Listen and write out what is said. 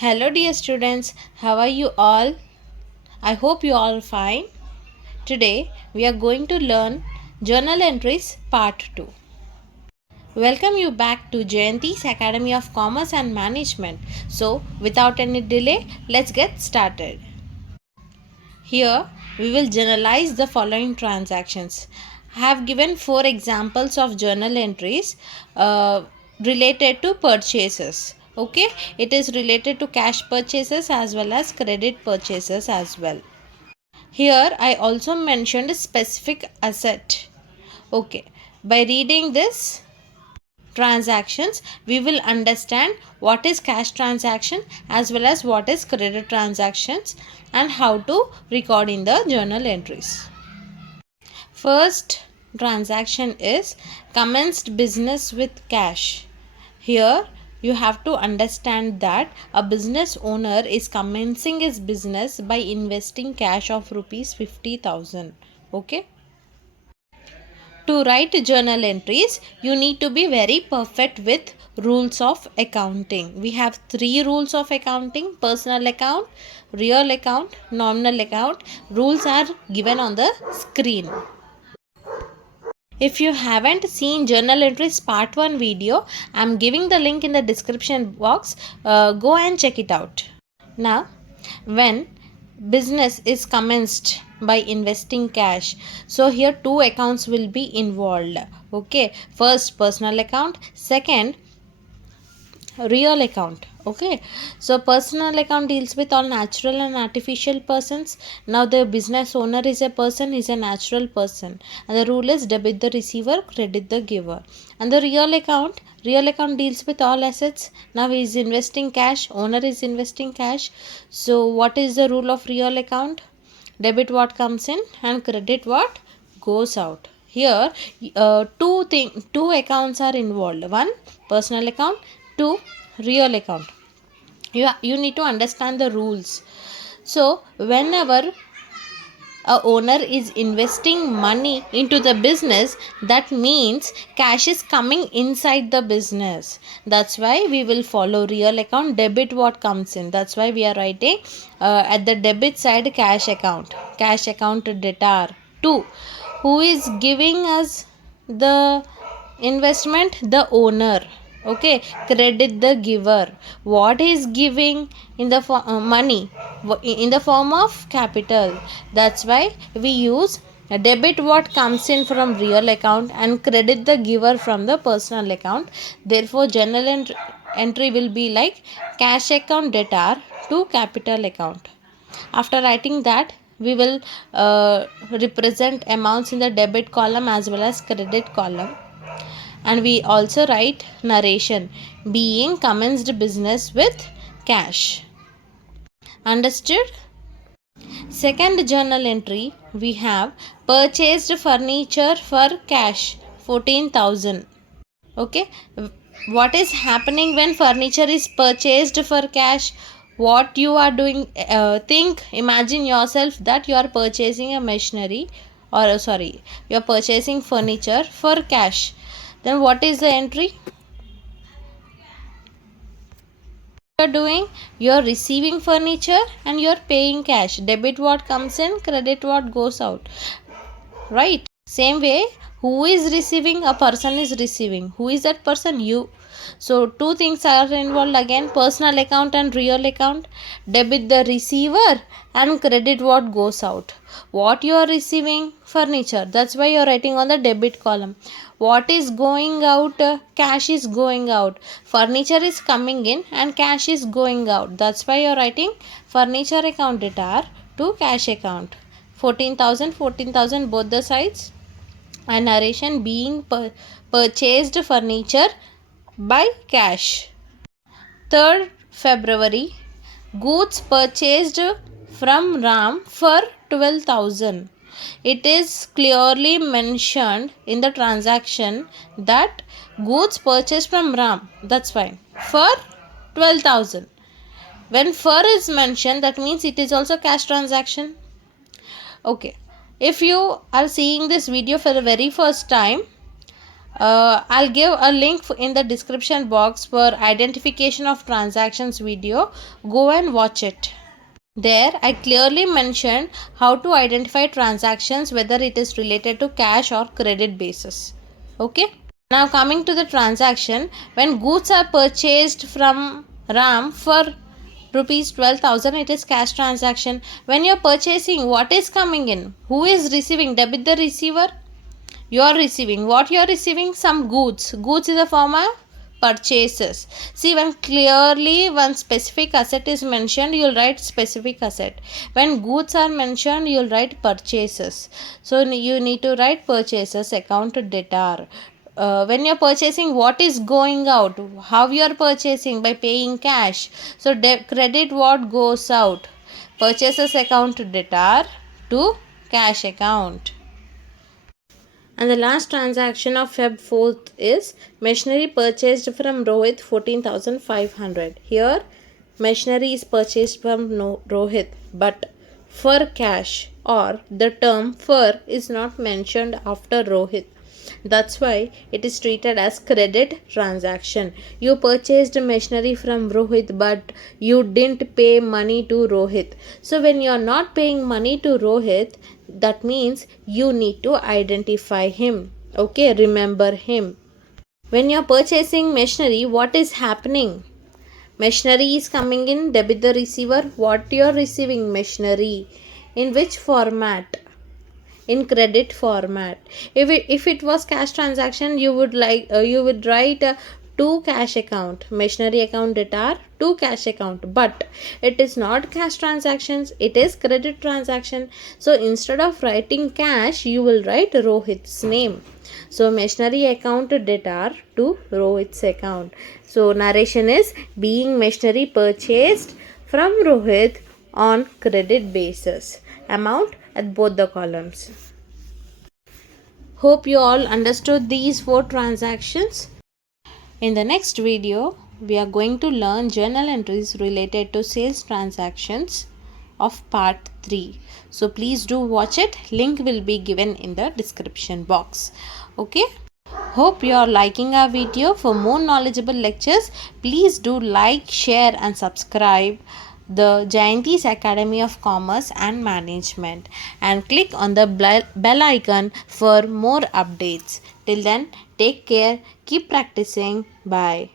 Hello, dear students. How are you all? I hope you all fine. Today we are going to learn journal entries part 2. Welcome you back to Jayanthi's Academy of Commerce and Management. So, without any delay, let's get started. Here we will generalize the following transactions. I have given 4 examples of journal entries related to purchases. Okay, it is related to cash purchases as well as credit purchases as well. Here I also mentioned a specific asset. Okay, by reading this transactions we will understand what is cash transaction as well as what is credit transactions and how to record in the journal entries. First transaction is commenced business with cash. Here you have to understand that a business owner is commencing his business by investing cash of rupees 50,000. Okay, to write journal entries, you need to be very perfect with rules of accounting. We have 3 rules of accounting: personal account, real account, nominal account. Rules are given on the screen. If you haven't seen journal entries part 1 video, I am giving the link in the description box. Go and check it out. Now, when business is commenced by investing cash, so here 2 accounts will be involved. Okay, first personal account, second real account. Okay, so personal account deals with all natural and artificial persons. Now the business owner is a person, is a natural person, and the rule is debit the receiver, credit the giver. And the real account deals with all assets. Now he is investing cash, owner is investing cash. So what is the rule of real account? Debit what comes in and credit what goes out. Here two accounts are involved. One personal account, two real account. You need to understand the rules. So whenever a owner is investing money into the business, that means cash is coming inside the business. That's why we will follow real account, debit what comes in. That's why we are writing at the debit side cash account debtor. 2, who is giving us the investment? The owner. Okay, credit the giver. What is giving in the money? In the form of capital. That's why we use debit what comes in from real account and credit the giver from the personal account. Therefore journal entry will be like cash account debtor to capital account. After writing that, we will represent amounts in the debit column as well as credit column. And we also write narration, being commenced business with cash. Understood? Second journal entry, we have purchased furniture for cash 14,000. Okay, what is happening when furniture is purchased for cash? What you are doing? Imagine yourself that you are purchasing a machinery, or you are purchasing furniture for cash. Then what is the entry you are doing? You are receiving furniture and you are paying cash. Debit what comes in, credit what goes out. Right? Same way, who is receiving? A person is receiving. Who is that person? You. So 2 things are involved again, personal account and real account. Debit the receiver and credit what goes out. What you are receiving? Furniture. That's why you are writing on the debit column. What is going out? Cash is going out. Furniture is coming in and cash is going out. That's why you are writing furniture account debtor to cash account. 14,000 both the sides. And narration, being purchased furniture by cash. 3rd February, goods purchased from Ram for 12,000. It is clearly mentioned in the transaction that goods purchased from Ram. That's fine. For 12,000. When for is mentioned, that means it is also cash transaction. Okay, if you are seeing this video for the very first time, I'll give a link in the description box for identification of transactions video. Go and watch it. There, I clearly mentioned how to identify transactions, whether it is related to cash or credit basis. Okay. Now coming to the transaction, when goods are purchased from Ram for rupees 12,000, it is cash transaction. When you are purchasing, what is coming in? Who is receiving? Debit the receiver. You are receiving. What you are receiving? Some goods. Goods is a form of purchases. See, when clearly one specific asset is mentioned, you'll write specific asset. When goods are mentioned, you'll write purchases. So you need to write purchases account debtor. When you're purchasing, what is going out? How you're purchasing? By paying cash. So credit what goes out. Purchases account debtor to cash account. And the last transaction of Feb 4th is machinery purchased from Rohit 14,500. Here machinery is purchased from Rohit, but for cash, or the term for is not mentioned after Rohit. That's why it is treated as credit transaction. You purchased machinery from Rohit, but you didn't pay money to Rohit. So when you are not paying money to Rohit, that means you need to identify him. Okay, remember him. When you are purchasing machinery, what is happening? Machinery is coming in, debit the receiver. What you are receiving? Machinery. In which format? In credit format. If it was cash transaction, you would write to cash account, machinery account debtor to cash account, but it is not cash transactions, it is credit transaction. So instead of writing cash, you will write Rohit's name. So machinery account debtor to Rohit's account. So narration is being machinery purchased from Rohit on credit basis. Amount at both the columns. Hope you all understood these 4 transactions. In the next video, we are going to learn journal entries related to sales transactions of part 3. So please do watch it. Link will be given in the description box. Okay. Hope you are liking our video. For more knowledgeable lectures, please do like, share and subscribe the Jayanthi's Academy of Commerce and Management and click on the bell icon for more updates. Till then, take care, keep practicing. Bye.